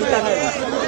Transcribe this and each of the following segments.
জিন্দাবাদ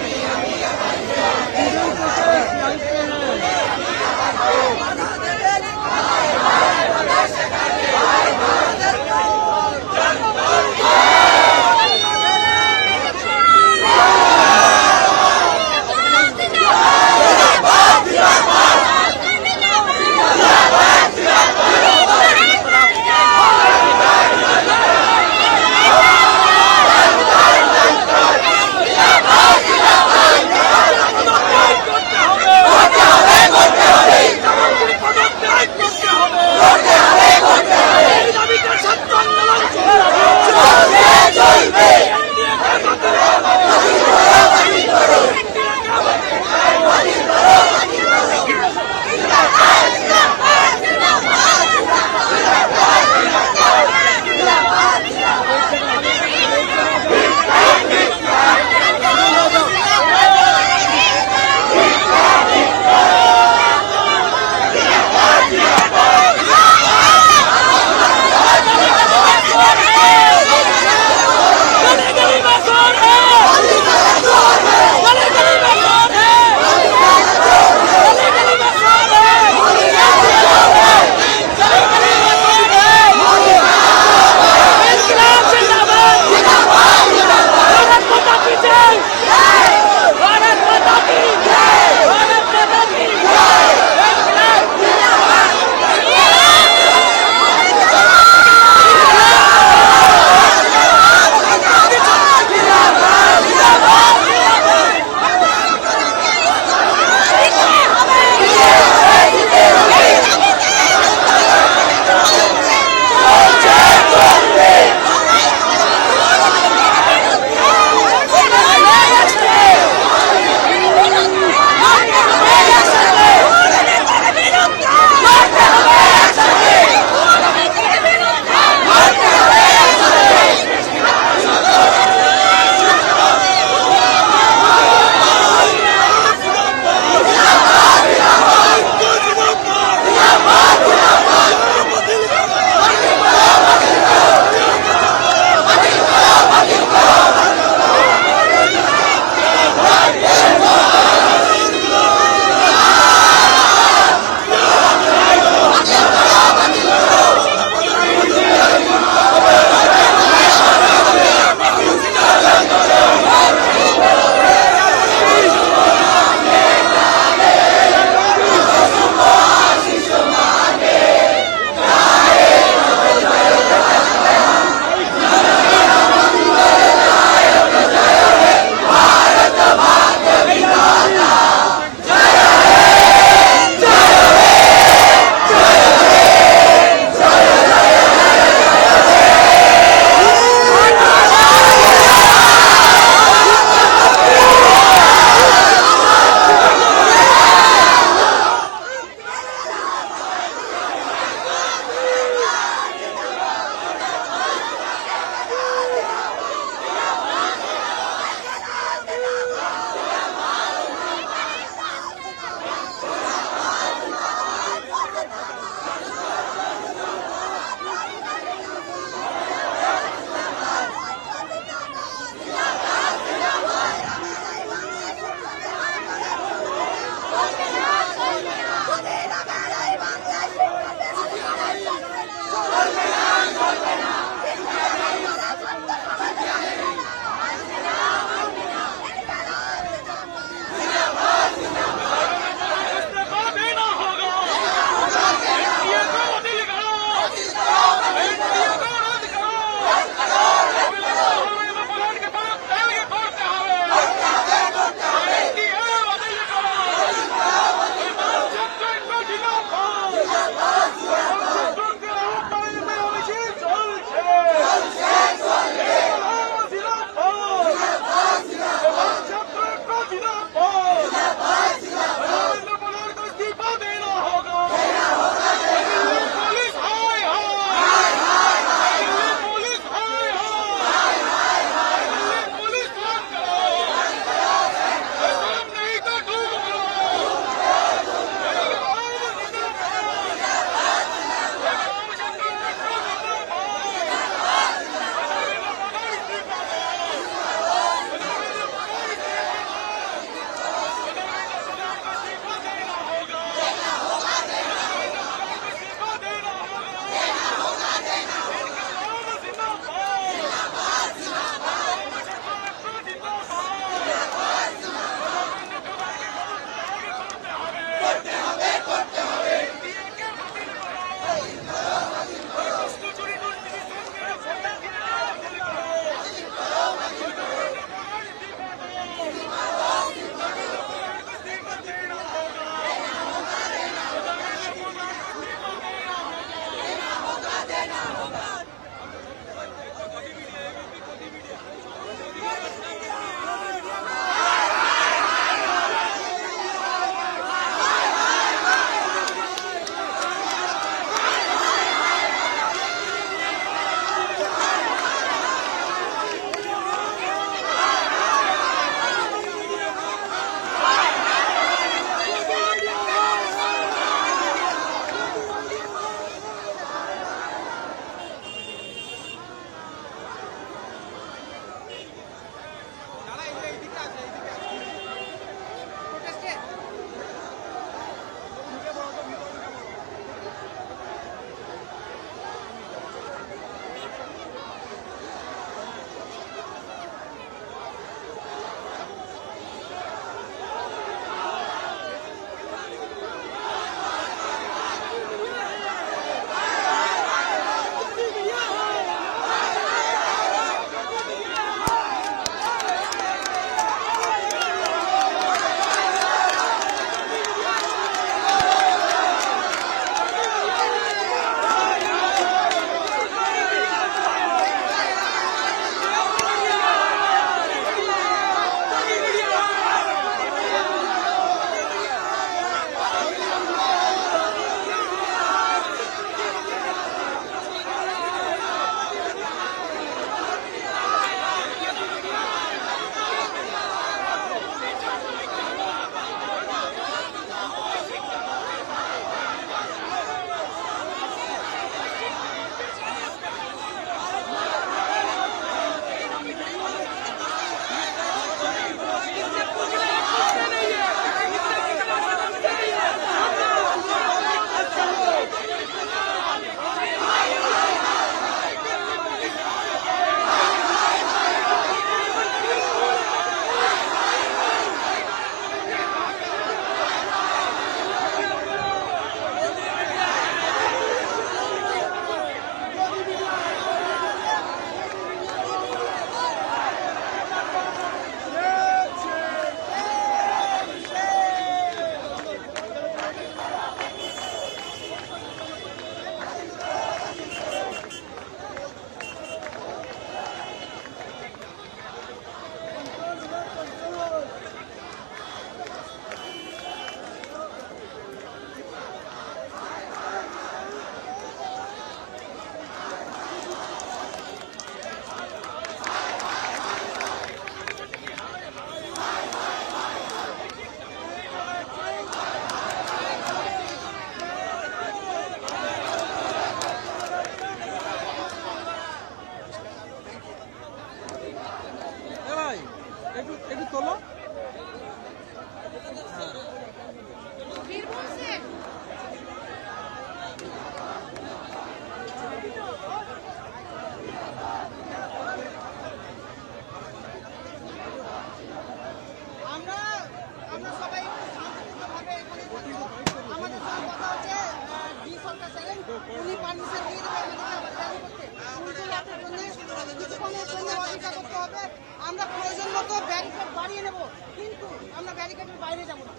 কিছুক্ষণের জন্য অপেক্ষা করতে হবে। আমরা প্রয়োজন মতো ব্যারিকেড বাড়িয়ে নেব, কিন্তু আমরা ব্যারিকেডের বাইরে যাব না।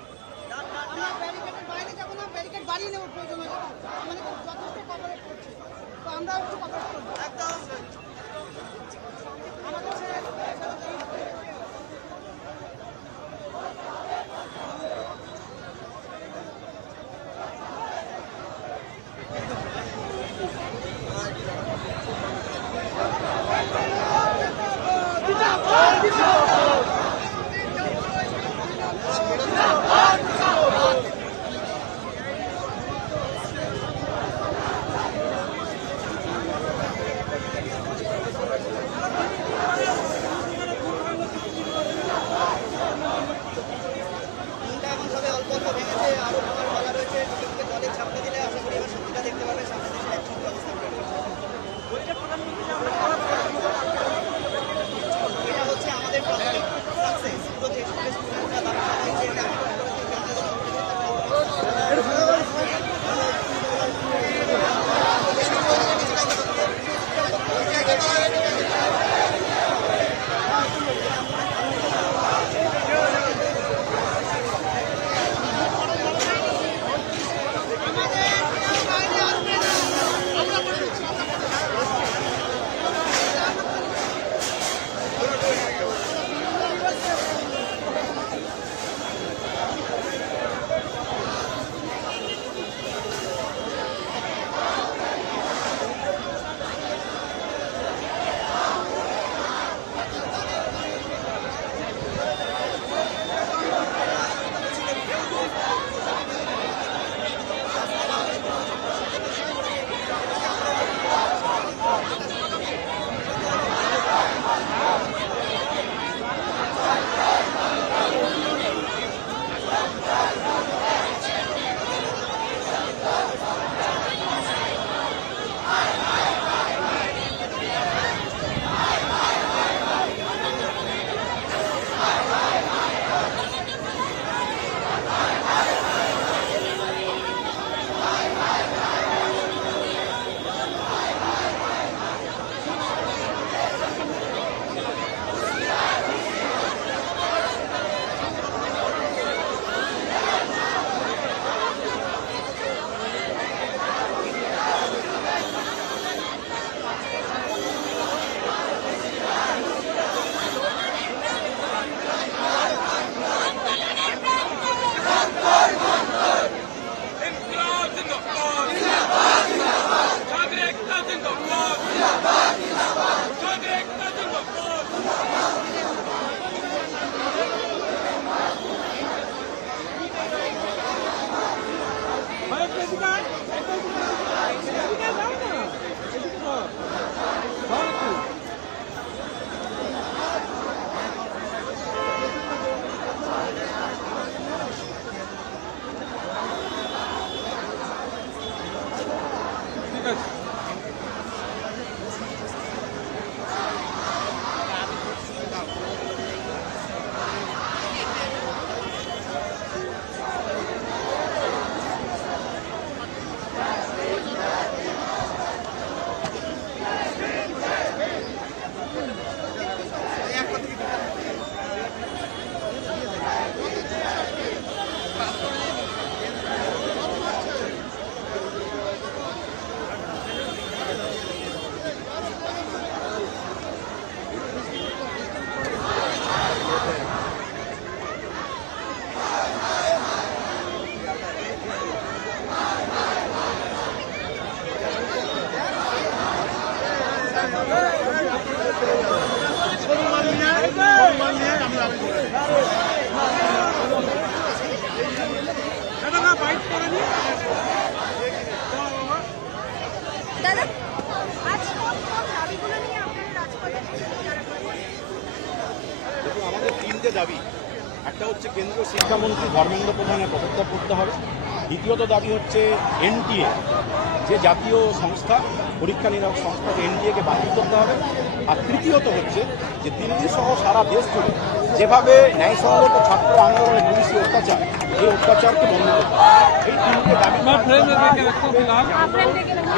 আমরা ব্যারিকেডের বাইরে যাব না, ব্যারিকেড বাড়িয়ে নেব প্রয়োজন হলে। আমাদের যথেষ্ট কভারেজ করছে, তো আমরাও একটু কভারেজ করবো। আমাদের তিনটে দাবি, একটা হচ্ছে কেন্দ্রীয় শিক্ষামন্ত্রী ধর্মেন্দ্র প্রধানের পদত্যাগ করতে হবে, দ্বিতীয়ত দাবি হচ্ছে এনটিএ, যে জাতীয় সংস্থা, পরীক্ষা নিরীক্ষক সংস্থাকে এনটিএকে বাতিল করতে হবে। আর তৃতীয়ত হচ্ছে যে দিল্লি সহ সারা দেশ জুড়ে যেভাবে ন্যায়সঙ্গত ছাত্র আন্দোলনে পুলিশি অত্যাচার, এই অত্যাচারকে বন্ধ করতে হবে। এই তিনটে দাবি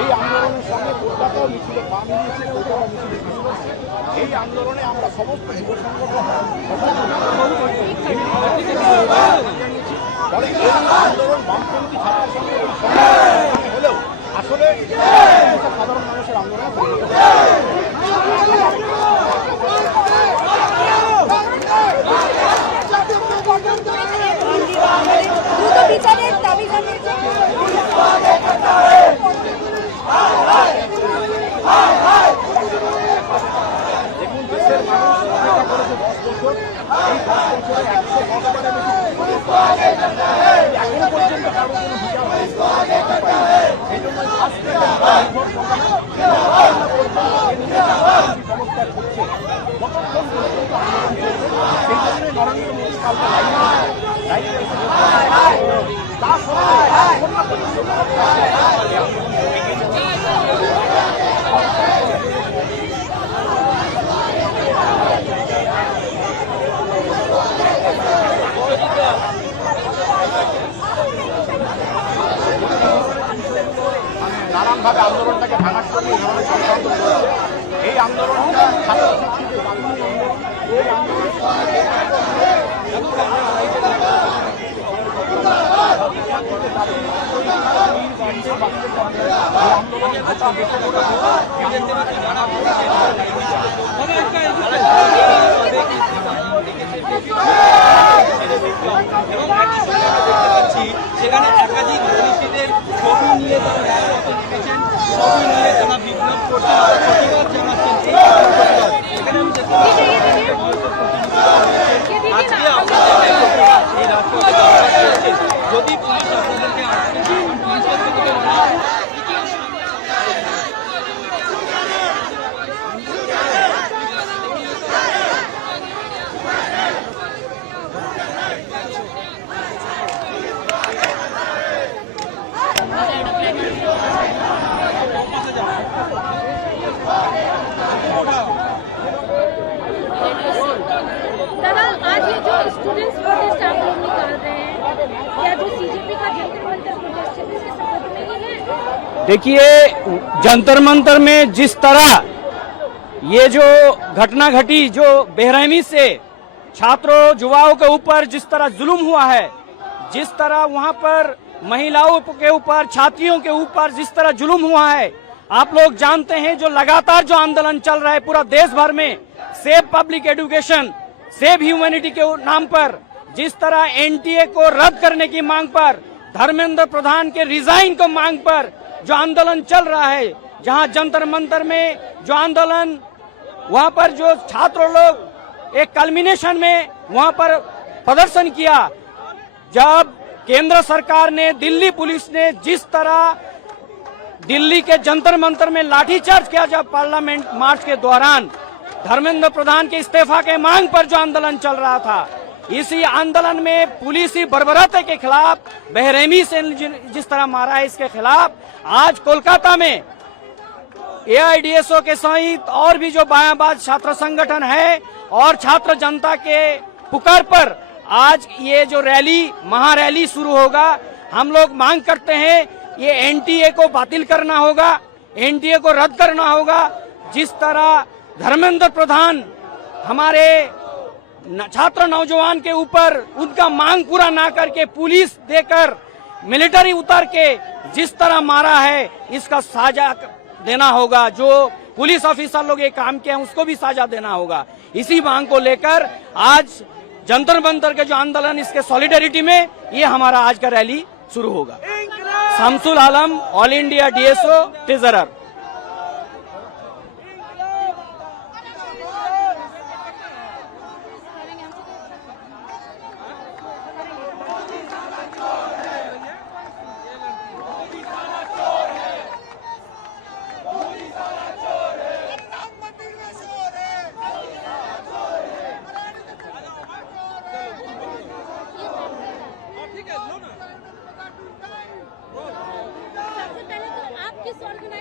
এই আন্দোলনের সঙ্গে কলকাতাও মিছিলে পা মিলিয়েছে, কলকাতা মিছিলে মিলিয়েছে। এই আন্দোলনে আমরা সমস্ত যুব সংগঠন ফলে এই আন্দোলন বামপন্থী ছাত্র সংগঠন হলেও আসলে সাধারণ মানুষের আন্দোলন বিচারের দাবি জানিয়েছে। দেখুন, দেশের মানুষ অপেক্ষা করেছে 10 বছর। এই 10 বছরে 110 বারের বেশি এখনো পর্যন্ত কারো কোনো বিচার হয়নি। সেই জন্য পদত্যাগ করছে যতক্ষণ পর্যন্ত আন্দোলন চলছে। সেই জন্যই নরেন্দ্র মোদী কালকে লাইভে এসে তা নানানভাবে আন্দোলনটাকে ভাঙার জন্য এই ধরনের চক্রান্ত চলছে। এই আন্দোলনটা ছাত্রশিক্ষিতের বাংলা আন্দোলন, এই আন্দোলনের সেখানে একাধিক মনীষীদের ছবি নিয়ে তারা রাজপথে নেমেছেন, ছবি নিয়ে তারা বিপ্লব করছেন, প্রতিবাদ জানাচ্ছেন। এখানে আমি দেখতে পাচ্ছি আজকে আপনাদের এই রাজপথে যদি পুলিশ আপনাদেরকে পুলিশের থেকে दादा, आज ये जो स्टूडेंट्स प्रोटेस्ट आप लोग निकाल रहे हैं, या जो सीजेपी का जंतर मंतर प्रोटेस्ट है, इसके सपोर्ट में ही है? देखिए, जंतर मंतर में जिस तरह ये जो घटना घटी, जो बेरहमी से छात्रों युवाओं के ऊपर जिस तरह जुल्म हुआ है, जिस तरह वहां पर महिलाओं के ऊपर, छात्रियों के ऊपर जिस तरह जुल्म हुआ है, आप लोग जानते हैं जो लगातार जो आंदोलन चल रहा है पूरा देश भर में, save public education, save humanity के नाम पर, जिस तरह एनटीए को रद्द करने की मांग पर, धर्मेंद्र प्रधान के रिजाइन को मांग पर जो आंदोलन चल रहा है, जहां जंतर मंतर में जो आंदोलन, वहां पर जो छात्र लोग एक कल्मिनेशन में वहां पर प्रदर्शन किया। जब केंद्र सरकार ने, दिल्ली पुलिस ने जिस तरह दिल्ली के जंतर मंतर में लाठीचार्ज किया, जब पार्लियामेंट मार्च के दौरान धर्मेंद्र प्रधान के इस्तीफा के मांग पर जो आंदोलन चल रहा था, इसी आंदोलन में पुलिसी बर्बरता के खिलाफ, बेरहमी से जिस तरह मारा है, इसके खिलाफ आज कोलकाता में एआईडीएसओ के सहित और भी जो बायाबाज छात्र संगठन है और छात्र जनता के पुकार पर आज ये जो रैली, महारैली शुरू होगा। हम लोग मांग करते हैं ये एनटीए को बातिल करना होगा, एनटीए को रद्द करना होगा। जिस तरह धर्मेंद्र प्रधान हमारे छात्र नौजवान के ऊपर उनका मांग पूरा ना करके पुलिस देकर, मिलिट्री उतर के जिस तरह मारा है, इसका साजा देना होगा। जो पुलिस ऑफिसर लोग ये काम किए हैं उसको भी साजा देना होगा। इसी मांग को लेकर आज जंतर मंतर के जो आंदोलन, इसके सॉलिडेरिटी में ये हमारा आज का रैली शुरू होगा। शमसुल आलम, ऑल इंडिया डीएसओ, ट्रेजरर। ঠিক আছে।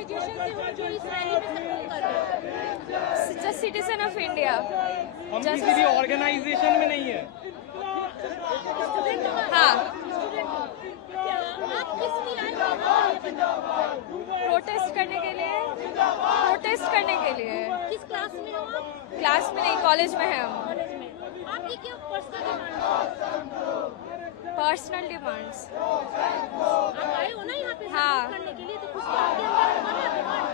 ऑर्गेनाइजेशन से हो जो इस रैली में सपोर्ट कर रहे हैं? Just citizen of India. हम किसी भी ऑर्गेनाइजेशन में नहीं है। हाँ, आप किस लिए आए थे? प्रोटेस्ट करने के लिए। प्रोटेस्ट करने के लिए। किस क्लास में हो आप? क्लास में नहीं, कॉलेज में है हम। कॉलेज में। आपकी क्या पर्सनल डिमांड है? Personal demands. आप आए हो ना यहाँ पे हाँ। सपोर्ट करने के लिए, तो कुछ तो आपके अंदर है डिमांड।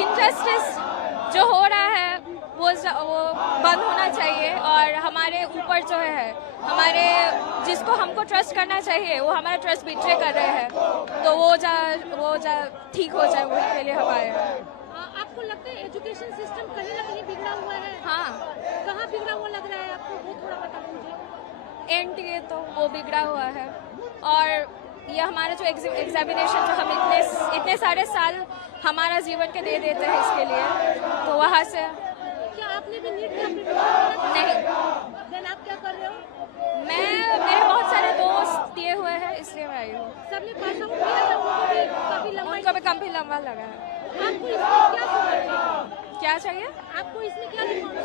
इनजस्टिस जो हो रहा है वो बंद होना चाहिए, और हमारे ऊपर जो है हमारे जिसको हमको ट्रस्ट करना चाहिए वो हमारा ट्रस्ट बिट्रे कर रहे हैं, तो वो ठीक हो जाए, वही के लिए हम आए हैं। आपको लगता है एजुकेशन सिस्टम कहीं ना कहीं बिगड़ा हुआ है? हाँ, कहाँ बिगड़ा हुआ लग रहा है आपको, वो थोड़ा बता दीजिए। एनटीए तो वो बिगड़ा हुआ है, और ये हमारा जो एग्जामिनेशन जो हम इतने सारे साल हमारा जीवन के दे देते हैं इसके लिए, तो वहाँ से क्या आपने भी नीट का प्रिपरेशन किया? नहीं। देन आप क्या कर रहे हो? मेरे बहुत सारे दोस्त दिए हुए हैं, इसलिए मैं आई हूँ। सबने पास आउट किया या उनको भी काफी लंबा? उनको भी काफी लंबा लगा है। आपको इसमें क्या सुना? क्या चाहिए? आपको इसमें क्या response?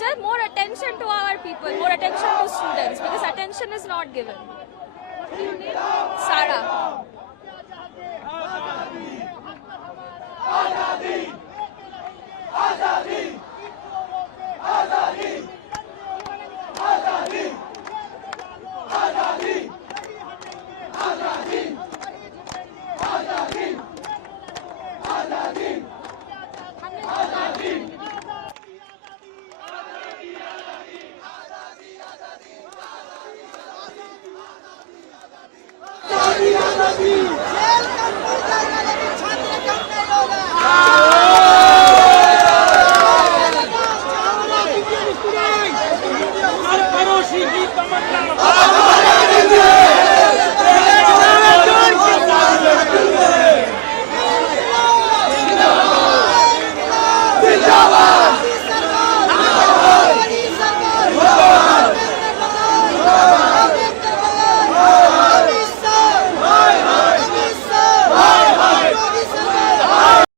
Just more attention to our people, more attention to students, because attention is not given. Sara.